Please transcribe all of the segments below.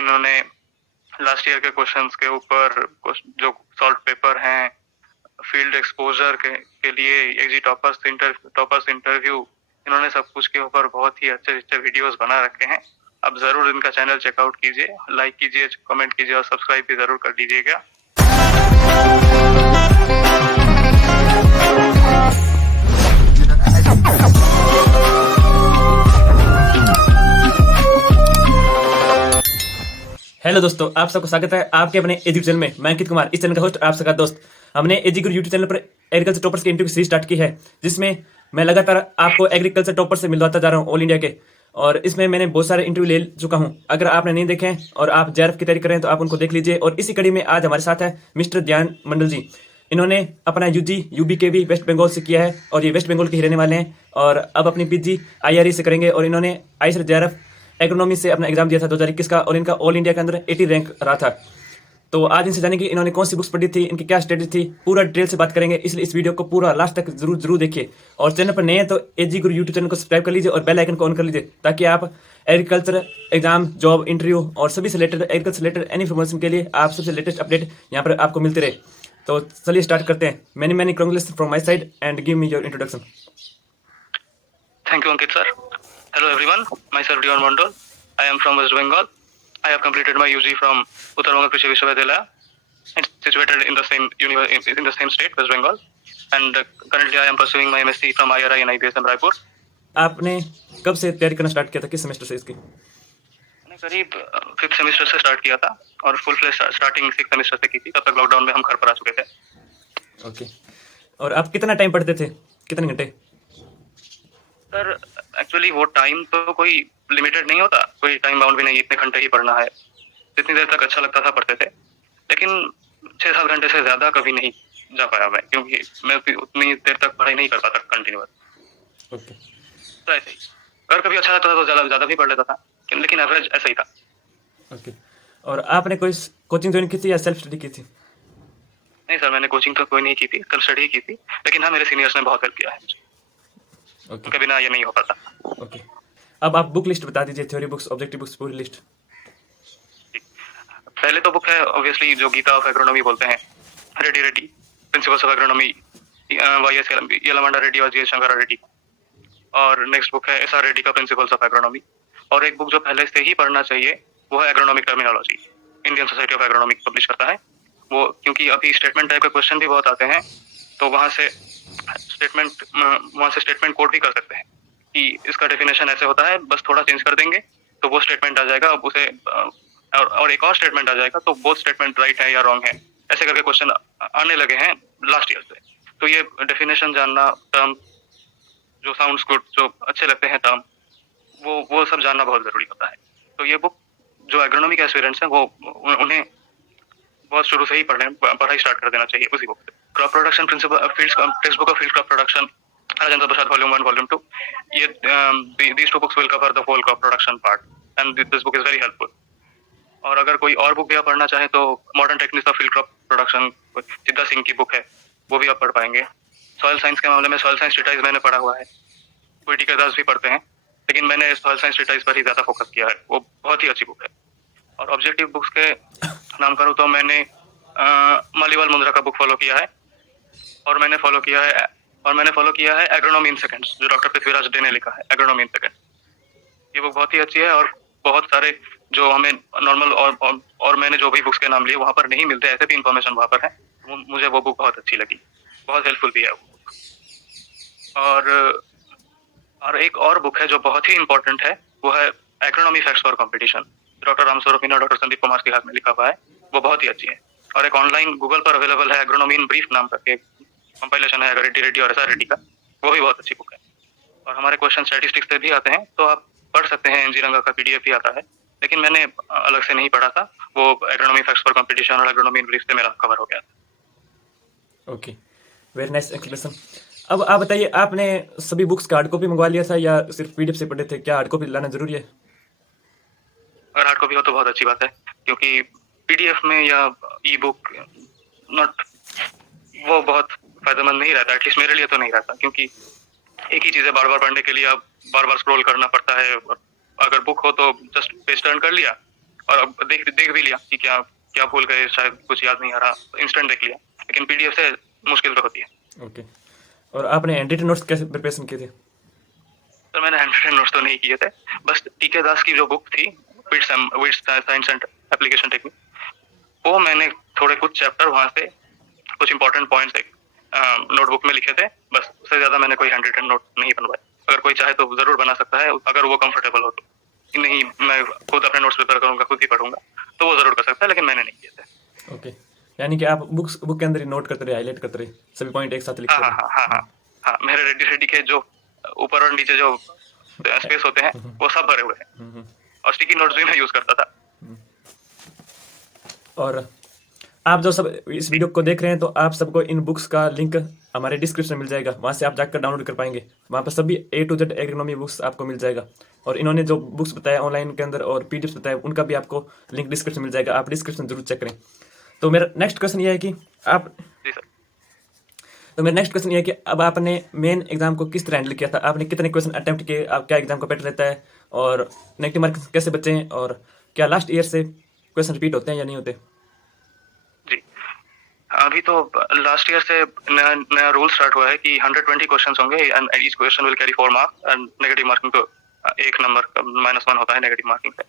इन्होंने last year के questions के ऊपर जो सॉल्व पेपर हैं, फील्ड एक्सपोजर के लिए एग्जी टॉपर्स इंटरव्यू, इन्होंने सब कुछ के ऊपर बहुत ही अच्छे अच्छे वीडियोस बना रखे हैं। आप जरूर इनका चैनल चेकआउट कीजिए, लाइक कीजिए, कमेंट कीजिए और सब्सक्राइब भी जरूर कर दीजिएगा। हेलो दोस्तों, आप सबको स्वागत है आपके अपने एजुकेशन चैनल में। मैं अंकित कुमार, इस चैनल का होस्ट और आप सबका दोस्त। हमने एजुगुरु यूट्यूब चैनल पर एग्रीकल्चर टॉपर्स की इंटरव्यू सीरीज स्टार्ट की है, जिसमें मैं लगातार आपको एग्रीकल्चर टॉपर से मिलवाता जा रहा हूं ऑल इंडिया के। और इसमें मैंने बहुत सारे इंटरव्यू ले चुका हूं। अगर आपने नहीं देखे हैं और आप जेआरएफ की तैयारी कर रहे हैं तो आप उनको देख लीजिए। और इसी कड़ी में आज हमारे साथ है मिस्टर ध्यान मंडल जी। इन्होंने अपना यूजी यूबीकेवी वेस्ट बंगाल से किया है और ये वेस्ट बंगाल के ही रहने वाले हैं और अब अपनी पीजी आईआरई से करेंगे। और इन्होंने आईसर जेआरएफ एग्रोनॉमी से अपना एग्जाम दिया था 2021 का और इनका ऑल इंडिया के अंदर 80 रैंक रहा था। तो आज इनसे जानेंगे इन्होंने कौन सी बुक्स पढ़ी थी, इनकी क्या स्टडी थी, पूरा डिटेल से बात करेंगे। इसलिए इस वीडियो को पूरा लास्ट तक जरूर देखिए। और चैनल पर नए हैं तो एजी गुरु यूट्यूब चैनल को सब्सक्राइब कर लीजिए और बेल आइकन को ऑन कर लीजिए, ताकि आप एग्रीकल्चर एग्जाम, जॉब, इंटरव्यू और सभी से रिलेटेड एग्रीकल्चर से रिलेटेड एनी इन्फॉर्मेशन के लिए आप सबसे लेटेस्ट अपडेट यहाँ पर आपको मिलते रहे। तो चलिए स्टार्ट करते हैं। Many congratulation from my side and give me your introduction. Thank you, Ankit sir. Hello everyone, myself Dion Mondol. I am from West Bengal. I have completed my UG from Uttar Bengal Krishi Vishwavidyalaya. It's situated in the same state, West Bengal. And currently I am pursuing my MSc from IRI and IBSM Raipur. आपने कब से तैयारी करना start किया था, किस semester से इसकी? मैंने करीब 5th सेमेस्टर से स्टार्ट किया था और full fledge starting 6th semester से की थी। तब तक लॉकडाउन में हम घर पर आ चुके थे। ओके। और आप कितना टाइम पढ़ते थे, कितने घंटे? सर एक्चुअली वो टाइम तो कोई लिमिटेड नहीं होता, कोई टाइम बाउंड भी नहीं, इतने घंटे ही पढ़ना है। जितनी देर तक अच्छा लगता था पढ़ते थे, लेकिन 6-7 घंटे से ज्यादा कभी नहीं जा पाया मैं, क्योंकि मैं उतनी देर तक पढ़ाई नहीं कर पाता कंटिन्यूअस। ओके। तो ऐसे ही अगर कभी अच्छा लगता था तो ज्यादा भी पढ़ लेता था, लेकिन एवरेज ऐसा ही था। ओके। और आपने कोई कोचिंग ज्वाइन की थी या सेल्फ स्टडी की थी? नहीं सर, मैंने कोचिंग तो कोई नहीं की थी, सेल्फ स्टडी की थी। लेकिन हाँ, मेरे सीनियर्स ने बहुत हेल्प किया है मुझे। ओके। उनके बिना ये नहीं हो पाता। ओके। अब आप बुक लिस्ट बता दीजिए, थ्योरी बुक्स, ऑब्जेक्टिव बुक्स, पूरी लिस्ट। पहले तो बुक है ऑब्वियसली जो गीता ऑफ एग्रोनॉमी बोलते हैं, Reddy principles of agronomy, YS Yellamanda Reddy और जीएस शंकरा रेड्डी। और नेक्स्ट बुक है एसआर रेड्डी का प्रिंसिपल्स ऑफ एग्रोनॉमी। और एक बुक जो पहले से ही पढ़ना चाहिए वो है agronomic terminology, Indian society of agronomic publish करता है वो। क्योंकि अभी स्टेटमेंट टाइप के क्वेश्चन भी बहुत आते हैं, तो वहां से स्टेटमेंट कोड भी कर सकते हैं कि इसका डेफिनेशन ऐसे होता है, बस थोड़ा चेंज कर देंगे तो वो स्टेटमेंट आ जाएगा। अब उसे और एक और स्टेटमेंट आ जाएगा तो बोथ स्टेटमेंट राइट है या रॉन्ग है, ऐसे करके क्वेश्चन आने लगे हैं लास्ट ईयर से। तो ये डेफिनेशन जानना, टर्म जो साउंड्स गुड, जो अच्छे लगते हैं टर्म, वो सब जानना बहुत जरूरी होता है। तो ये बुक जो एग्रोनॉमी के एस्पिरेंट्स हैं वो उन्हें बहुत शुरू से ही पढ़ाई स्टार्ट कर देना चाहिए उसी बुक से। Crop production principle, text book of field crop production, Rajendra Prasad volume 1 volume 2। ये these two books will cover the whole crop production part and this book is very helpful. और अगर कोई और बुक भी आप पढ़ना चाहें तो modern techniques of field crop production, सिद्धा सिंह की बुक है, वो भी आप पढ़ पाएंगे। सॉइल साइंस के मामले में सॉइल साइंस ट्रीटाइज मैंने पढ़ा हुआ है, कोई टीकादास भी पढ़ते हैं, लेकिन मैंने सॉइल साइंस ट्रीटाइज पर ही ज्यादा फोकस किया है, वो बहुत ही अच्छी बुक है। और ऑब्जेक्टिव बुक्स के नाम करूँ तो मैंने मालीवाल मुंद्रा का बुक फॉलो किया है, और मैंने फॉलो किया है एग्रोनॉमी इन सेकंड्स, जो डॉक्टर पृथ्वीराज डे ने लिखा है, एग्रोनॉमी इन सेकंड्स। ये बुक बहुत ही अच्छी है और बहुत सारे जो हमें नॉर्मल और मैंने जो भी बुक्स के नाम लिए वहाँ पर नहीं मिलते, ऐसे भी इंफॉर्मेशन वहाँ पर है। मुझे वो बुक बहुत अच्छी लगी, बहुत हेल्पफुल भी है वो बुक। और एक और बुक है जो बहुत ही इंपॉर्टेंट है, वो है agronomy facts for competition, doctor Ramswaroop Meena, doctor Sandeep Kumar के हाथ में लिखा हुआ है, वो बहुत ही अच्छी है। और एक ऑनलाइन गूगल पर अवेलेबल है, एग्रोनॉमी इन ब्रीफ नाम करके कंपाइलेशन है रेड्डी और एसआर रेड्डी का, वो भी बहुत अच्छी बुक है। और हमारे क्वेश्चन स्टैटिस्टिक्स से भी आते हैं, तो आप पढ़ सकते हैं। एनजी रंगा का पीडीएफ भी आता है, लेकिन मैंने अलग से नहीं पढ़ा था, वो एग्रोनॉमी फैक्ट्स फॉर कंपटीशन और एग्रोनॉमी इन ब्रीफ से मेरा कवर हो गया था। Okay, very nice explanation. अब आप बताइए, आपने सभी बुक्स का हार्ड कॉपी मंगवा लिया था या सिर्फ पीडीएफ से पढ़े थे? क्या हार्ड कॉपी लाना जरूरी है? अगर हार्ड कॉपी हो तो बहुत अच्छी बात है, क्योंकि पीडीएफ में या ई बुक वो बहुत फायदेमंद नहीं रहता, एटलीस्ट मेरे लिए तो नहीं रहता, क्योंकि एक ही चीजें बार बार पढ़ने के लिए अब बार बार स्क्रॉल करना पड़ता है। अगर बुक हो तो जस्ट पेज टर्न कर लिया और अब देख देख भी लिया कि क्या क्या भूल गए, शायद कुछ याद नहीं आ रहा, इंस्टेंट देख लिया। लेकिन पीडीएफ से मुश्किल तो होती है। ओके। और आपने हैंड रिटन नोट्स कैसे प्रिपरेशन किए थे? सर मैंने हैंड रिटन नोट्स तो नहीं किए थे, बस टीके दास की जो बुक थी weeds science and application technique, वो मैंने थोड़े कुछ चैप्टर वहाँ से कुछ इंपॉर्टेंट पॉइंट्स एक नोटबुक में लिखे थे, बस। उससे ज्यादा मैंने कोई हैंड रिटन नोट नहीं बनवाए। अगर कोई चाहे तो जरूर बना सकता है, अगर वो कंफर्टेबल हो तो। कि नहीं मैं खुद अपने नोट्स प्रिपेयर करूंगा, खुद ही पढ़ूंगा, तो वो जरूर कर सकता है, लेकिन मैंने नहीं किए थे। ओके। यानी कि आप बुक के अंदर ही नोट करते रहे, हाईलाइट करते रहे, सभी पॉइंट एक साथ हाँ लिखते हाँ हाँ हाँ हाँ रहे। हाँ, मेरे रेडी रेडी के जो ऊपर और नीचे जो स्पेस होते हैं वो सब भरे हुए हैं, और स्टिकी नोट्स भी मैं यूज करता था। और आप जो सब इस वीडियो को देख रहे हैं, तो आप सबको इन बुक्स का लिंक हमारे डिस्क्रिप्शन में मिल जाएगा, वहाँ से आप जाकर डाउनलोड कर पाएंगे। वहाँ पर सभी A to Z agronomy books आपको मिल जाएगा। और इन्होंने जो बुक्स बताया ऑनलाइन के अंदर और पीडीएफ बताया, उनका भी आपको लिंक डिस्क्रिप्शन मिल जाएगा। आप डिस्क्रिप्शन जरूर चेक करें। तो मेरा नेक्स्ट क्वेश्चन ये है कि जी सर। अब आपने मेन एग्जाम को किस तरह हैंडल किया था? आपने कितने क्वेश्चन अटेम्प्ट किए? आप क्या एग्जाम का पैटर्न रहता है? और नेगेटिव मार्क्स कैसे बचे? और क्या लास्ट ईयर से क्वेश्चन रिपीट होते हैं या नहीं होते? जी, अभी तो लास्ट ईयर से नया नया रूल स्टार्ट हुआ है कि 120 क्वेश्चंस होंगे and each question will carry 4 marks and negative marking तो एक नंबर -1 होता है नेगेटिव मार्किंग पे।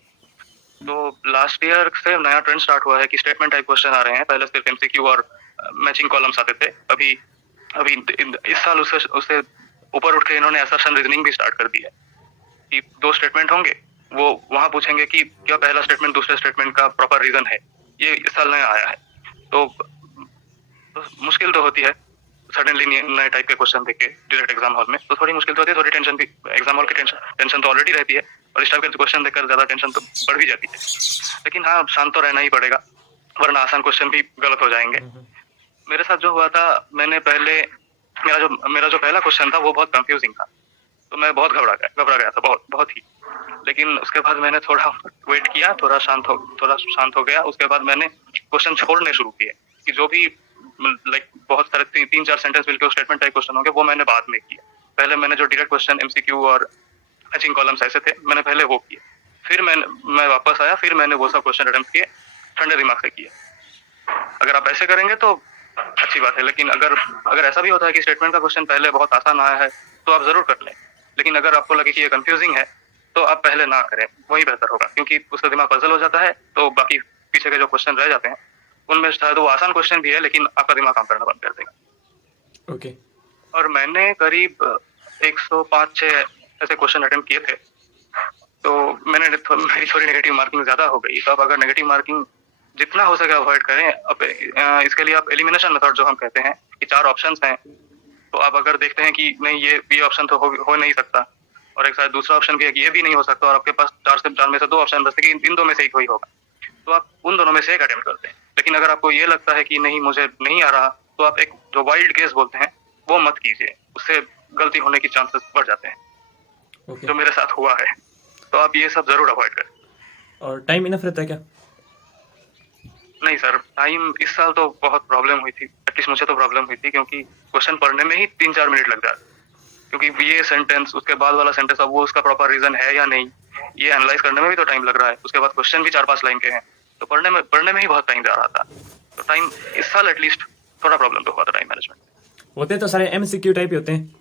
तो लास्ट ईयर से नया ट्रेंड स्टार्ट हुआ है कि स्टेटमेंट टाइप क्वेश्चन आ रहे हैं। पहले सिर्फ एमसीक्यू और मैचिंग कॉलम्स आते थे। अभी अभी इस साल उससे ऊपर उठ के इन्होंने असर्शन रीजनिंग भी स्टार्ट कर दी है कि 2 स्टेटमेंट होंगे, वो वहां पूछेंगे कि क्या पहला स्टेटमेंट दूसरे स्टेटमेंट का प्रॉपर रीजन है। ये इस साल नया आया है। तो मुश्किल तो होती है सडनली नए टाइप के क्वेश्चन देख के डायरेक्ट एग्जाम हॉल में, तो थोड़ी मुश्किल तो होती है, थोड़ी टेंशन भी। एग्जाम हॉल की टेंशन तो ऑलरेडी रहती है, और इस टाइप के क्वेश्चन देखकर ज्यादा टेंशन तो बढ़ भी जाती है। लेकिन हाँ, शांत तो रहना ही पड़ेगा, वरना आसान क्वेश्चन भी गलत हो जाएंगे। मेरे साथ जो हुआ था, मैंने पहले मेरा जो पहला क्वेश्चन था वो बहुत कंफ्यूजिंग था, तो मैं बहुत घबरा गया था, बहुत ही। लेकिन उसके बाद मैंने थोड़ा वेट किया, थोड़ा शांत हो गया। उसके बाद मैंने क्वेश्चन छोड़ने शुरू किए कि जो भी लाइक बहुत सारे 3-4 सेंटेंस मिलकर स्टेटमेंट टाइप क्वेश्चन होंगे, वो मैंने बाद में किया। पहले मैंने जो डायरेक्ट क्वेश्चन एमसीक्यू और मैचिंग कॉलम्स ऐसे थे, मैंने पहले वो किए। फिर मैं वापस आया, फिर मैंने वो सब क्वेश्चन अटेम्प्ट किए, ठंडे दिमाग से किए। अगर आप ऐसे करेंगे तो अच्छी बात है, लेकिन अगर ऐसा भी होता है कि स्टेटमेंट का क्वेश्चन पहले बहुत आसान आया है, तो आप जरूर कर लें। लेकिन अगर आपको लगे कि ये कंफ्यूजिंग है, तो आप पहले ना करें, वही बेहतर होगा। क्योंकि उसका दिमाग पजल हो जाता है, तो बाकी पीछे के जो क्वेश्चन रह जाते हैं, उनमें शायद वो आसान क्वेश्चन भी है, लेकिन आपका दिमाग काम करना बंद कर देगा। ओके। और मैंने करीब 105-6 ऐसे क्वेश्चन अटेम्प्ट किए थे। तो मेरी थोड़ी नेगेटिव मार्किंग ज्यादा हो गई। तो अब अगर नेगेटिव मार्किंग जितना हो सके अवॉइड करें। अब इसके लिए आप एलिमिनेशन मेथड जो हम कहते हैं कि 4 ऑप्शंस हैं, तो आप अगर देखते हैं कि नहीं ये ऑप्शन तो हो नहीं सकता, और एक साथ दूसरा ऑप्शन भी है कि ये भी नहीं हो सकता, और आपके पास 4 में से 2 ऑप्शन बचते कि इन दो में से ही कोई होगा, तो आप उन दोनों में से एक अटेम्प्ट करते हैं। लेकिन अगर आपको ये लगता है कि नहीं मुझे नहीं आ रहा, तो आप एक जो वाइल्ड केस बोलते हैं वो मत कीजिए, उससे गलती होने की चांसेस बढ़ जाते हैं। ओके। जो मेरे साथ हुआ है, तो आप ये सब जरूर अवॉइड करें। और टाइम इनफ रहता है क्या? नहीं सर, टाइम इस साल तो बहुत प्रॉब्लम हुई थी, एटलीस्ट मुझे तो प्रॉब्लम हुई थी, क्योंकि क्वेश्चन पढ़ने में ही 3-4 मिनट लग जाते। क्योंकि ये सेंटेंस, उसके बाद वाला सेंटेंस, अब वो उसका प्रॉपर रीजन है या नहीं, ये एनालाइज करने में भी तो टाइम लग रहा है। उसके बाद क्वेश्चन भी 4-5 लाइन के हैं, तो पढ़ने में ही बहुत टाइम जा रहा था। तो टाइम इस साल एटलीस्ट थोड़ा प्रॉब्लम तो हुआ था टाइम मैनेजमेंट। होते तो सारे एमसीक्यू टाइप ही होते हैं।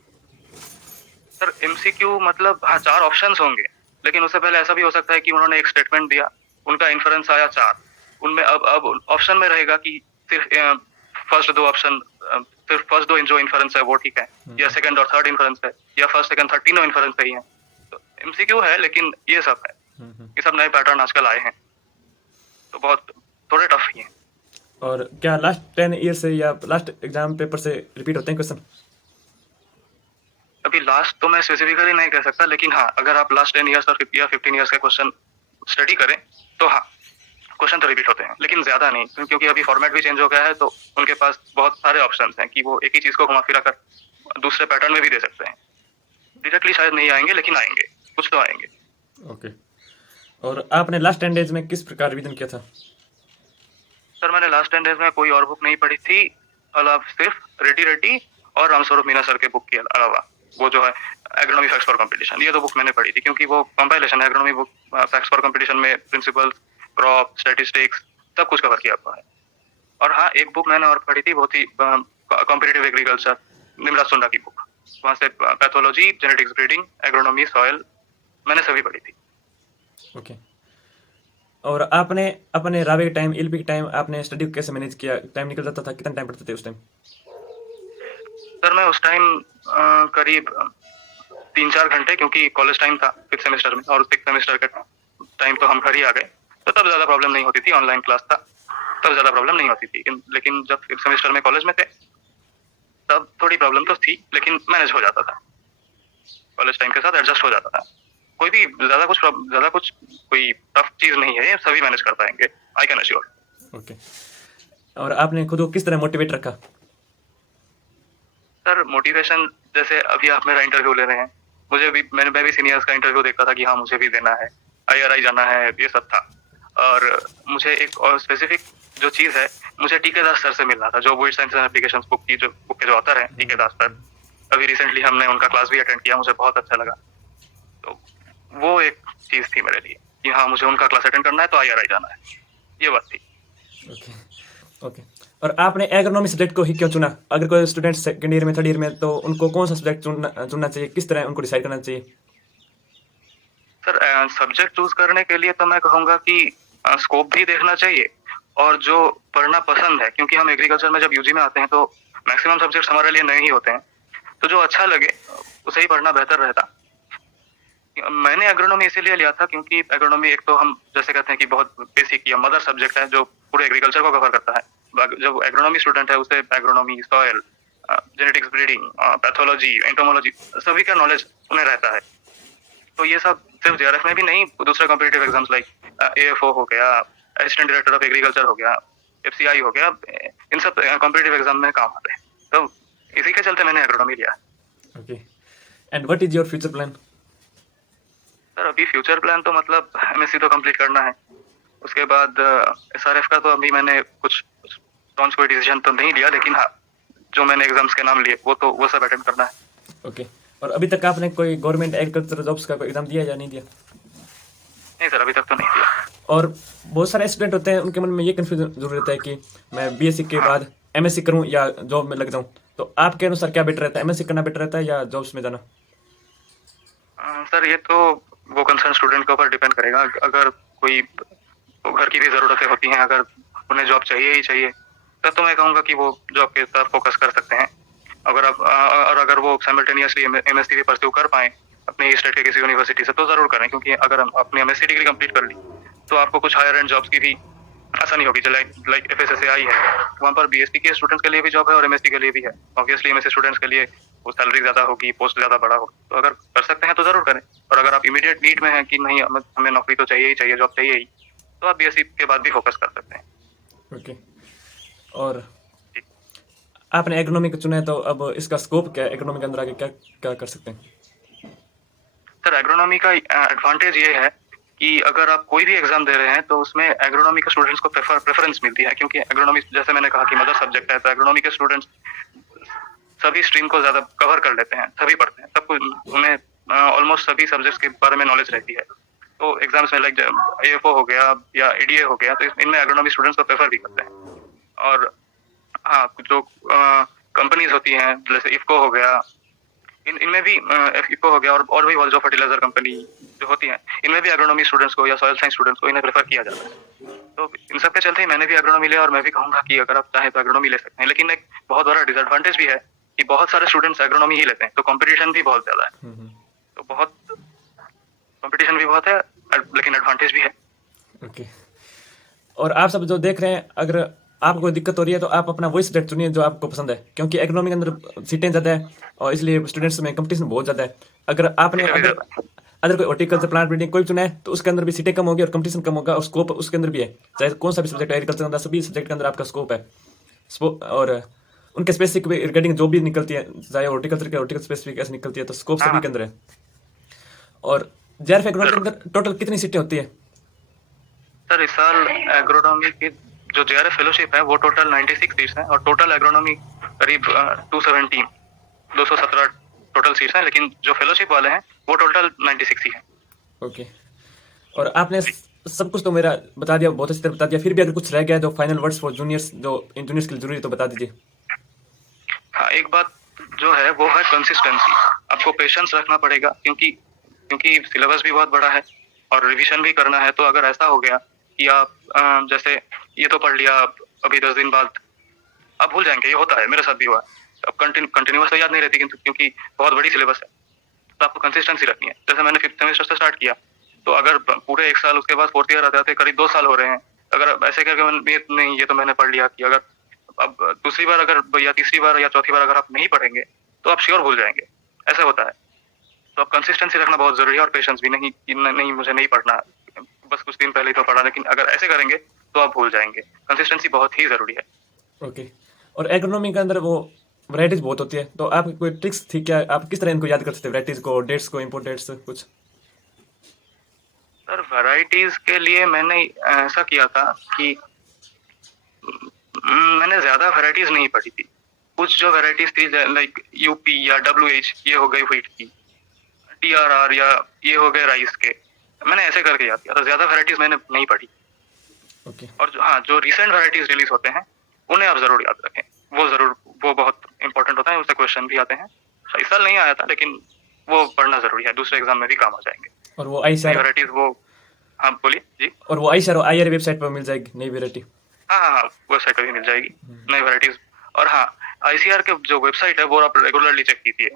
सर एमसीक्यू मतलब हाँ 4 ऑप्शंस होंगे, लेकिन उससे पहले ऐसा भी हो सकता है कि उन्होंने एक स्टेटमेंट दिया, उनका इन्फरेंस आया 4, उनमें अब ऑप्शन में रहेगा कि सिर्फ फर्स्ट 2 ऑप्शन, सिर्फ फर्स्ट 2 जो इन्फरेंस है वो ठीक है, या सेकंड और थर्ड इन्फरेंस है, या फर्स्ट सेकंड थर्ड तीनों इन्फरेंस सही है। तो एमसीक्यू है, लेकिन ये सब है, ये सब नए पैटर्न आजकल आए हैं, तो बहुत थोड़े टफ ही हैं। और क्या लास्ट 10 ईयर से या लास्ट एग्जाम पेपर से रिपीट होते हैं क्वेश्चन? अभी लास्ट तो मैं स्पेसिफिकली नहीं कह सकता, लेकिन हाँ अगर आप लास्ट 10 ईयर्स और 15 ईयर्स का क्वेश्चन स्टडी करें, तो हाँ क्वेश्चन तो रिपीट होते हैं, लेकिन ज्यादा नहीं, क्योंकि अभी फॉर्मेट भी चेंज हो गया है, तो उनके पास बहुत सारे ऑप्शंस हैं कि वो एक ही चीज को घुमा फिरा कर दूसरे पैटर्न में भी दे सकते हैं। डायरेक्टली शायद नहीं आएंगे, लेकिन आएंगे, कुछ तो आएंगे। ओके। और आपने लास्ट 10 डेज में किस प्रकार रिवीजन किया था? सर मैंने लास्ट 10 डेज में कोई और बुक नहीं पढ़ी थी, अलावा सिर्फ रेड्डी और रामस्वरूप मीना सर के बुक के अलावा, वो जो है एग्रोनॉमी फैक्ट्स फॉर कंपटीशन, ये 2 बुक मैंने पढ़ी थी, क्योंकि वो कंपाइलेशन है agronomy book facts for competition में प्रिंसिपल्स क्रॉप, स्टैटिस्टिक्स सब कुछ कवर किया हुआ है। और हाँ, एक बुक मैंने और पढ़ी थी, बहुत ही कॉम्पिटिटिव एग्रीकल्चर, निमराज सुंडा की बुक। वहाँ से pathology, genetics, breeding, agronomy, soil मैंने सभी पढ़ी थी। ओके। और आपने अपने रावे के टाइम, एलपी के टाइम आपने स्टडी कैसे मैनेज किया? टाइम निकल जाता था? कितना टाइम पढ़ते थे उस टाइम? सर मैं उस टाइम करीब 3-4 घंटे, क्योंकि कॉलेज टाइम था 5th सेमेस्टर में, और 6th सेमेस्टर का टाइम तो हम घर ही आ गए, तो तब ज़्यादा प्रॉब्लम नहीं होती थी, ऑनलाइन क्लास था, तब ज़्यादा प्रॉब्लम नहीं होती थी। लेकिन जब 5th सेमेस्टर में कॉलेज में थे, तब थोड़ी प्रॉब्लम तो थी, लेकिन मैनेज हो जाता था, कॉलेज टाइम के साथ एडजस्ट हो जाता था। कोई भी ज़्यादा कुछ कोई टफ चीज़ नहीं है, ये सभी मैनेज कर पाएंगे, आई कैन अश्योर। ओके। और आपने खुद को किस तरह मोटिवेट रखा? सर मोटिवेशन, जैसे अभी आप मेरा इंटरव्यू ले रहे हैं, मैं भी सीनियर्स का इंटरव्यू देखता था कि हाँ मुझे भी देना है, IRI जाना है, ये सब था। और मुझे एक और स्पेसिफिक जो चीज़ है, मुझे टीके दास सर से मिलना था, जो would science and applications book के जो ऑथर हैं, टीके दास सर। अभी रिसेंटली हमने उनका क्लास भी अटेंड किया, मुझे बहुत अच्छा लगा। तो वो एक चीज़ थी मेरे लिए कि हाँ मुझे उनका क्लास अटेंड करना है, तो IRI जाना है, ये बात थी। ओके। ओके। और आपने एग्रोनॉमी सब्जेक्ट को ही क्यों चुना? अगर कोई स्टूडेंट सेकंड ईयर में, थर्ड ईयर में, तो उनको कौन सा सब्जेक्ट चुनना चाहिए? किस तरह उनको डिसाइड करना चाहिए? सर सब्जेक्ट चूज करने के लिए तो मैं कहूँगा कि स्कोप भी देखना चाहिए, और जो पढ़ना पसंद है, क्योंकि हम एग्रीकल्चर में जब यूजी में आते हैं तो मैक्सिमम सब्जेक्ट्स हमारे लिए नए ही होते हैं, तो जो अच्छा लगे उसे ही पढ़ना बेहतर रहता। मैंने एग्रोनॉमी इसीलिए लिया था क्योंकि एग्रोनॉमी एक तो हम जैसे कहते हैं कि बहुत बेसिक या मदर सब्जेक्ट है, जो पूरे एग्रीकल्चर को कवर करता है। जो एग्रोनॉमी स्टूडेंट है उसे agronomy, soil, genetics, breeding, pathology, entomology सभी का नॉलेज उन्हें रहता है। तो ये सब सिर्फ JRF में भी नहीं, दूसरे कॉम्पिटिटिव एग्जाम्स लाइक AFO हो गया, असिस्टेंट डायरेक्टर ऑफ एग्रीकल्चर हो गया, FCI हो गया, इन सब कॉम्पिटिटिव एग्जाम में काम आते हैं। तो इसी के चलते मैंने एग्रोनॉमी लिया। Okay. And what is your future plan? Sir अभी फ्यूचर प्लान तो मतलब MSc तो कंप्लीट करना है, उसके बाद SRF का तो अभी मैंने कुछ कोई डिसीजन तो नहीं लिया, लेकिन हाँ जो मैंने एग्जाम्स के नाम लिए वो सब अटेंड करना है। ओके। और अभी तक आपने कोई गवर्नमेंट एग्रीकल्चर जॉब्स का कोई एग्जाम दिया या नहीं दिया? नहीं सर, अभी तक तो नहीं दिया। और बहुत सारे स्टूडेंट होते हैं, उनके मन में ये कन्फ्यूजन जरूर रहता है कि मैं BSc के बाद MSc करूं या जॉब में लग जाऊं, तो आपके अनुसार क्या बेटर रहता है? MSc करना बेटर रहता है या जॉब्स में जाना? सर ये तो वो कंसर्न स्टूडेंट के ऊपर डिपेंड करेगा। अगर कोई तो घर की भी ज़रूरतें होती हैं, अगर उन्हें जॉब चाहिए ही चाहिए, तब तो मैं कहूँगा कि वो जॉब के तरफ फोकस कर सकते हैं। और अगर वो साइमल्टेनियसली MSc भी परस्यू कर पाएँ अपने स्टेट के किसी यूनिवर्सिटी से, तो ज़रूर करें, क्योंकि अगर हम अपनी MSc डिग्री कंप्लीट कर ली तो आपको कुछ हायर एंड जॉब्स की भी आसानी होगी। लाइक FSSAI है, वहाँ पर BSc के स्टूडेंट्स के लिए भी जॉब है और MSc के लिए भी है। ऑब्वियसली MSc स्टूडेंट्स के लिए वो सैलरी ज़्यादा होगी, पोस्ट ज़्यादा बड़ा होगा, तो अगर कर सकते हैं तो ज़रूर करें। और अगर आप इमीडिएट नीड में हैं कि नहीं हमें नौकरी तो चाहिए ही चाहिए, जॉब चाहिए ही, तो आप BSc के बाद भी फोकस कर सकते हैं। ओके। और आपने एग्रोनॉमी को चुना है, तो अब इसका स्कोप क्या है? एग्रोनॉमी के अंदर आगे क्या क्या कर सकते हैं? सर एग्रोनॉमी का एडवांटेज ये है कि अगर आप कोई भी एग्जाम दे रहे हैं तो उसमें एग्रोनॉमी के स्टूडेंट्स को प्रेफरेंस मिलती है, क्योंकि एग्रोनॉमी जैसे मैंने कहा कि मदर सब्जेक्ट है, तो एग्रोनॉमी के स्टूडेंट्स सभी स्ट्रीम को ज्यादा कवर कर लेते हैं, सभी पढ़ते हैं, सब कुछ उन्हें ऑलमोस्ट सभी सब्जेक्ट्स के बारे में नॉलेज रहती है। तो एग्जाम्स में लाइक AFO हो गया या ADA हो गया, तो इनमें एग्रोनॉमी स्टूडेंट्स को प्रेफर भी करते हैं। और हाँ, जो कंपनीज होती हैं जैसे इफको हो गया, इनमें भी इफको हो गया, और भी जो फर्टिलाइजर कंपनी जो होती हैं, इनमें भी एग्रोनॉमी स्टूडेंट्स को या सॉइल साइंस स्टूडेंट्स को इन्हें प्रेफर किया जाता है। तो इन सब के चलते ही मैंने भी एग्रोनॉमी लिया, और मैं भी कहूँगा कि अगर आप चाहें तो एग्रोनॉमी ले सकते हैं। लेकिन एक बहुत बड़ा डिसएडवांटेज भी है कि बहुत सारे स्टूडेंट्स एग्रोनॉमी ही लेते हैं, तो कंपटीशन भी बहुत ज्यादा है। तो बहुत कंपटीशन भी बहुत है, लेकिन एडवांटेज भी है। ओके। और आप सब जो देख रहे हैं, अगर आपको कोई दिक्कत हो रही है तो आप अपना वही सब्जेक्ट चुनिए जो आपको पसंद है, क्योंकि इकोनॉमी के अंदर सीटें ज़्यादा है और इसलिए स्टूडेंट्स में कंपटीशन बहुत ज़्यादा है। अगर आपने अगर कोई हॉर्टिकल्चर, प्लांट ब्रीडिंग कोई चुना है, तो उसके अंदर भी सीटें कम होगी और कंपटीशन कम होगा, और स्कोप उसके अंदर भी है। चाहे कौन सा भी सब्जेक्ट है, एग्रीकल्चर के अंदर सभी सब्जेक्ट के अंदर आपका स्कोप है। और उनके स्पेसिफिक रिगार्डिंग जो भी निकलती है, चाहे हॉर्टिकल्चर के हॉर्टिकल्चर स्पेसिफिकेशन निकलती है, तो स्कोप सभी के अंदर है। और JRF एग्रोनॉमी के अंदर टोटल कितनी सीटें होती है? सर इस साल एग्रोनॉमी की जो JRF फेलोशिप है वो टोटल 96 सीट्स हैं, और टोटल एग्रोनॉमी करीब 217 टोटल सीट्स हैं, लेकिन जो फेलोशिप वाले हैं वो टोटल 96 ही हैं। ओके। और आपने सब कुछ तो मेरा बता दिया, बहुत अच्छी तरह बता दिया। फिर भी अगर कुछ रह गया है तो फाइनल वर्ड्स फॉर जूनियर्स, जो इन जूनियर्स के लिए जरूरी है, तो बता दीजिए। हाँ, एक बात जो है वो है कंसिस्टेंसी। आपको पेशेंस रखना पड़ेगा, क्योंकि क्योंकि सिलेबस भी बहुत बड़ा है और रिवीजन भी करना है। तो अगर ऐसा हो गया कि आप जैसे ये तो पढ़ लिया, आप अभी 10 दिन बाद आप भूल जाएंगे। ये होता है, मेरे साथ भी हुआ है। अब कंटिन्यूस तो याद नहीं रहती, क्योंकि बहुत बड़ी सिलेबस है। तो आपको कंसिस्टेंसी रखनी है। जैसे मैंने 5th सेमेस्टर से स्टार्ट किया, तो अगर पूरे 1 साल, उसके बाद 4th ईयर आते आते करीब 2 साल हो रहे हैं। अगर आप ऐसे करके नहीं, ये तो मैंने पढ़ लिया, कि अगर अब दूसरी बार अगर या तीसरी बार या चौथी बार अगर आप नहीं पढ़ेंगे तो आप श्योर भूल जाएंगे। ऐसा होता है। तो अब कंसिस्टेंसी रखना बहुत जरूरी है, और पेशेंस भी। नहीं कि नहीं, मुझे नहीं पढ़ना, बस कुछ दिन पहले ही तो पढ़ा, लेकिन अगर ऐसे करेंगे तो आप भूल जाएंगे। कंसिस्टेंसी बहुत ही जरूरी है। ओके। और एग्रोनॉमी के अंदर वो वैराइटीज बहुत होती है, तो आप कोई ट्रिक्स थी क्या? आप किस तरह इनको याद कर सकते हैं, वैराइटीज को, डेट्स को, इम्पोर्ट डेट्स कुछ? सर, वैरायटीज के लिए मैंने ऐसा किया था कि मैंने ज्यादा वैरायटीज नहीं पढ़ी थी। कुछ जो वैरायटीज थी, लाइक यूपी या WH, ये हो गई व्हीट की, TRR या ये हो गए राइस के, मैंने ऐसे करके याद किया था। ज्यादा वैरायटीज मैंने नहीं पढ़ी। ओके। और हाँ, जो रिसेंट वैरायटीज रिलीज होते हैं उन्हें आप जरूर याद रखें। वो बहुत इंपॉर्टेंट होता है, उससे क्वेश्चन भी आते हैं। इस साल नहीं आया था, लेकिन वो पढ़ना जरूरी है, दूसरे एग्जाम में भी काम आ जाएंगे। और वो आई नई सर, वैरायटीज वो, हाँ बोलिए जी। और वो आई सर IR वेबसाइट पर मिल जाएगी नई वैरायटी? हाँ हाँ हाँ, वेबसाइट पर भी मिल जाएगी नई वैरायटीज। और हाँ, ICR के जो वेबसाइट है वो आप रेगुलरली चेक कीजिए,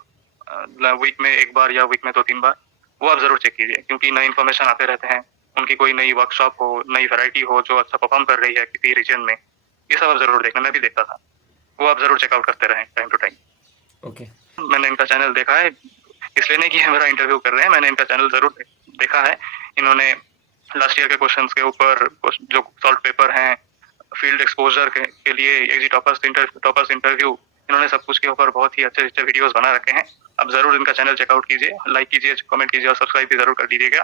वीक में 1 बार या वीक में 2-3 बार। वो आप जरूर चेक कीजिए, क्योंकि नई इन्फॉर्मेशन आते रहते हैं। उनकी कोई नई वर्कशॉप हो, नई वैरायटी हो जो अच्छा परफॉर्म कर रही है किसी रीजन में, ये सब आप जरूर देखना। मैं भी देखता था, वो आप जरूर चेकआउट करते रहें टाइम टू टाइम। ओके। मैंने इनका चैनल देखा है, इसलिए नहीं कि ये मेरा इंटरव्यू कर रहे हैं, मैंने इनका चैनल जरूर देखा है। इन्होंने लास्ट ईयर के क्वेश्चंस के ऊपर जो सॉल्व पेपर हैं, फील्ड एक्सपोजर के लिए एग्जी टॉपर्स इंटरव्यू, इन्होंने सब कुछ के ऊपर बहुत ही अच्छे अच्छे वीडियोस बना रखे हैं। आप जरूर इनका चैनल चेकआउट कीजिए, लाइक कीजिए, कमेंट कीजिए और सब्सक्राइब भी जरूर कर दीजिएगा।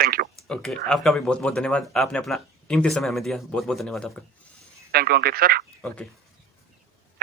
Thank you. ओके, आपका भी बहुत बहुत धन्यवाद। आपने अपना कीमती समय हमें दिया, बहुत बहुत धन्यवाद आपका। Thank you Ankit sir. Okay.